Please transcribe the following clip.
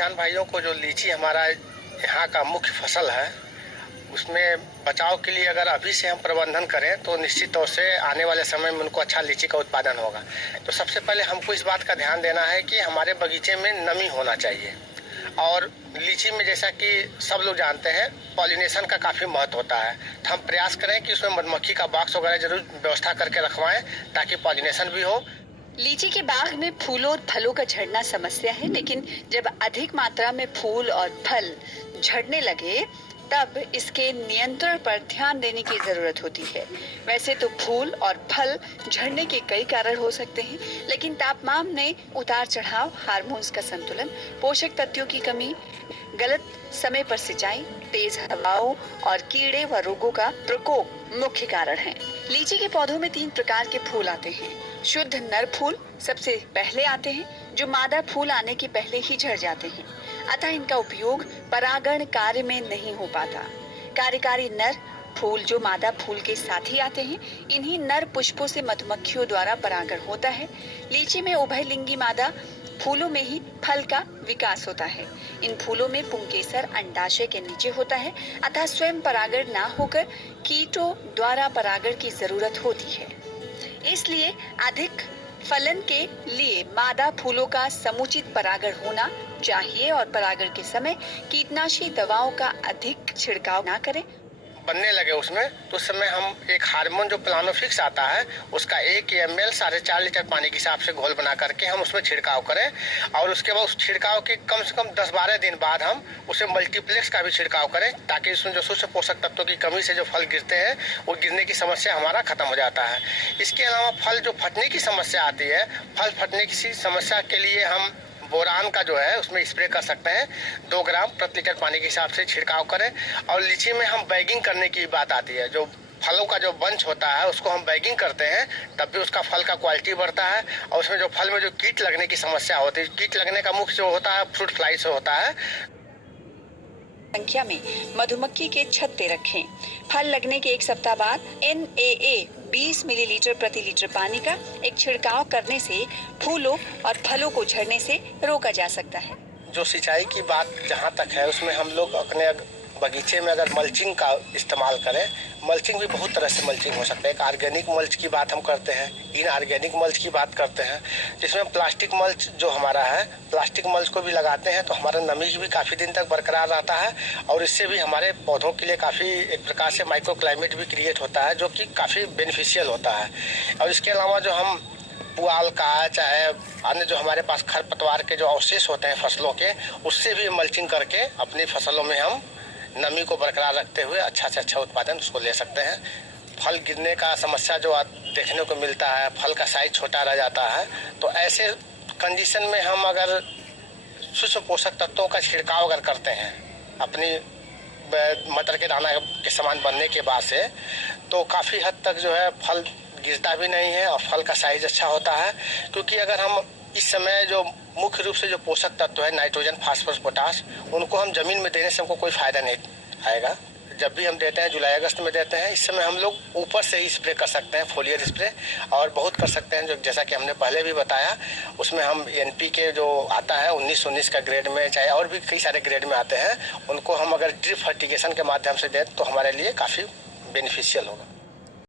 किसान भाइयों को जो लीची हमारा यहाँ का मुख्य फसल है, उसमें बचाव के लिए अगर अभी से हम प्रबंधन करें तो निश्चित तौर से आने वाले समय में उनको अच्छा लीची का उत्पादन होगा। तो सबसे पहले हमको इस बात का ध्यान देना है कि हमारे बगीचे में नमी होना चाहिए। और लीची में जैसा कि सब लोग जानते हैं, पॉलिनेशन का काफ़ी महत्व होता है। तो हम प्रयास करें कि उसमें मधुमक्खी का बॉक्स वगैरह जरूर व्यवस्था करके रखवाएं ताकि पॉलिनेशन भी हो। लीची के बाग में फूलों और फलों का झड़ना समस्या है, लेकिन जब अधिक मात्रा में फूल और फल झड़ने लगे तब इसके नियंत्रण पर ध्यान देने की जरूरत होती है। वैसे तो फूल और फल झड़ने के कई कारण हो सकते हैं, लेकिन तापमान में उतार चढ़ाव, हार्मोन्स का संतुलन, पोषक तत्वों की कमी, गलत समय पर सिंचाई, तेज हवाओं और कीड़े व रोगों का प्रकोप मुख्य कारण है। लीची के पौधों में 3 प्रकार के फूल आते हैं। शुद्ध नर फूल सबसे पहले आते हैं, जो मादा फूल आने के पहले ही झड़ जाते हैं, अतः इनका उपयोग परागण कार्य में नहीं हो पाता। कार्यकारी नर फूल जो मादा फूल के साथ ही आते हैं, इन्हीं नर पुष्पों से मधुमक्खियों द्वारा परागण होता है। लीची में उभयलिंगी मादा फूलों में ही फल का विकास होता है। इन फूलों में पुंकेसर अंडाशय के नीचे होता है, अतः स्वयं परागण ना होकर कीटों द्वारा परागण की जरूरत होती है। इसलिए अधिक फलन के लिए मादा फूलों का समुचित परागण होना चाहिए और परागण के समय कीटनाशी दवाओं का अधिक छिड़काव ना करें। बनने लगे उसमें तो उस समय हम एक हार्मोन जो प्लानोफिक्स आता है उसका 1 ml 4.5 लीटर पानी के हिसाब से घोल बना करके हम उसमें छिड़काव करें। और उसके बाद उस छिड़काव के कम से कम 10-12 दिन बाद हम उसे मल्टीप्लेक्स का भी छिड़काव करें, ताकि उसमें जो सूक्ष्म पोषक तत्वों की कमी से जो फल गिरते हैं वो गिरने की समस्या हमारा खत्म हो जाता है। इसके अलावा फल जो फटने की समस्या आती है, फल फटने की समस्या के लिए हम बोरान का जो है उसमें स्प्रे कर सकते हैं। 2 ग्राम प्रति लीटर पानी के हिसाब से छिड़काव करें। और लीची में हम बैगिंग करने की बात आती है, जो फलों का जो बंच होता है उसको हम बैगिंग करते हैं, तब भी उसका फल का क्वालिटी बढ़ता है। और उसमें जो फल में जो कीट लगने की समस्या होती है, कीट लगने का मुख्य जो होता है फ्रूट फ्लाई से होता है। संख्या में मधुमक्खी के छत्ते रखें। फल लगने के 1 सप्ताह बाद NaA 20 मिलीलीटर प्रति लीटर पानी का एक छिड़काव करने से फूलों और फलों को झड़ने से रोका जा सकता है। जो सिंचाई की बात जहाँ तक है, उसमें हम लोग अपने बगीचे में अगर मल्चिंग का इस्तेमाल करें, मल्चिंग भी बहुत तरह से मल्चिंग हो सकता है। एक ऑर्गेनिक मल्च की बात हम करते हैं, इनऑर्गेनिक मल्च की बात करते हैं, जिसमें प्लास्टिक मल्च जो हमारा है, प्लास्टिक मल्च को भी लगाते हैं तो हमारा नमी भी काफ़ी दिन तक बरकरार रहता है। और इससे भी हमारे पौधों के लिए काफ़ी एक प्रकार से माइक्रो क्लाइमेट भी क्रिएट होता है, जो कि काफ़ी बेनिफिशियल होता है। और इसके अलावा जो हम पुआल का, चाहे अन्य जो हमारे पास खरपतवार के जो अवशेष होते हैं फसलों के, उससे भी मल्चिंग करके अपनी फसलों में हम नमी को बरकरार रखते हुए अच्छा से अच्छा उत्पादन उसको ले सकते हैं। फल गिरने का समस्या जो देखने को मिलता है, फल का साइज छोटा रह जाता है, तो ऐसे कंडीशन में हम अगर सूक्ष्म पोषक तत्वों का छिड़काव अगर करते हैं अपनी मटर के दाना के समान बनने के बाद से, तो काफ़ी हद तक जो है फल गिरता भी नहीं है और फल का साइज अच्छा होता है। क्योंकि अगर हम इस समय जो मुख्य रूप से जो पोषक तत्व है नाइट्रोजन, फास्फोरस, पोटाश, उनको हम जमीन में देने से हमको कोई फायदा नहीं आएगा। जब भी हम देते हैं जुलाई अगस्त में देते हैं, इस समय हम लोग ऊपर से ही स्प्रे कर सकते हैं, फोलियर स्प्रे, और बहुत कर सकते हैं। जो जैसा कि हमने पहले भी बताया, उसमें हम NPK जो आता है 19-19 का ग्रेड में, चाहे और भी कई सारे ग्रेड में आते हैं, उनको हम अगर ड्रिप फर्टिगेशन के माध्यम से दें तो हमारे लिए काफ़ी बेनिफिशियल होगा।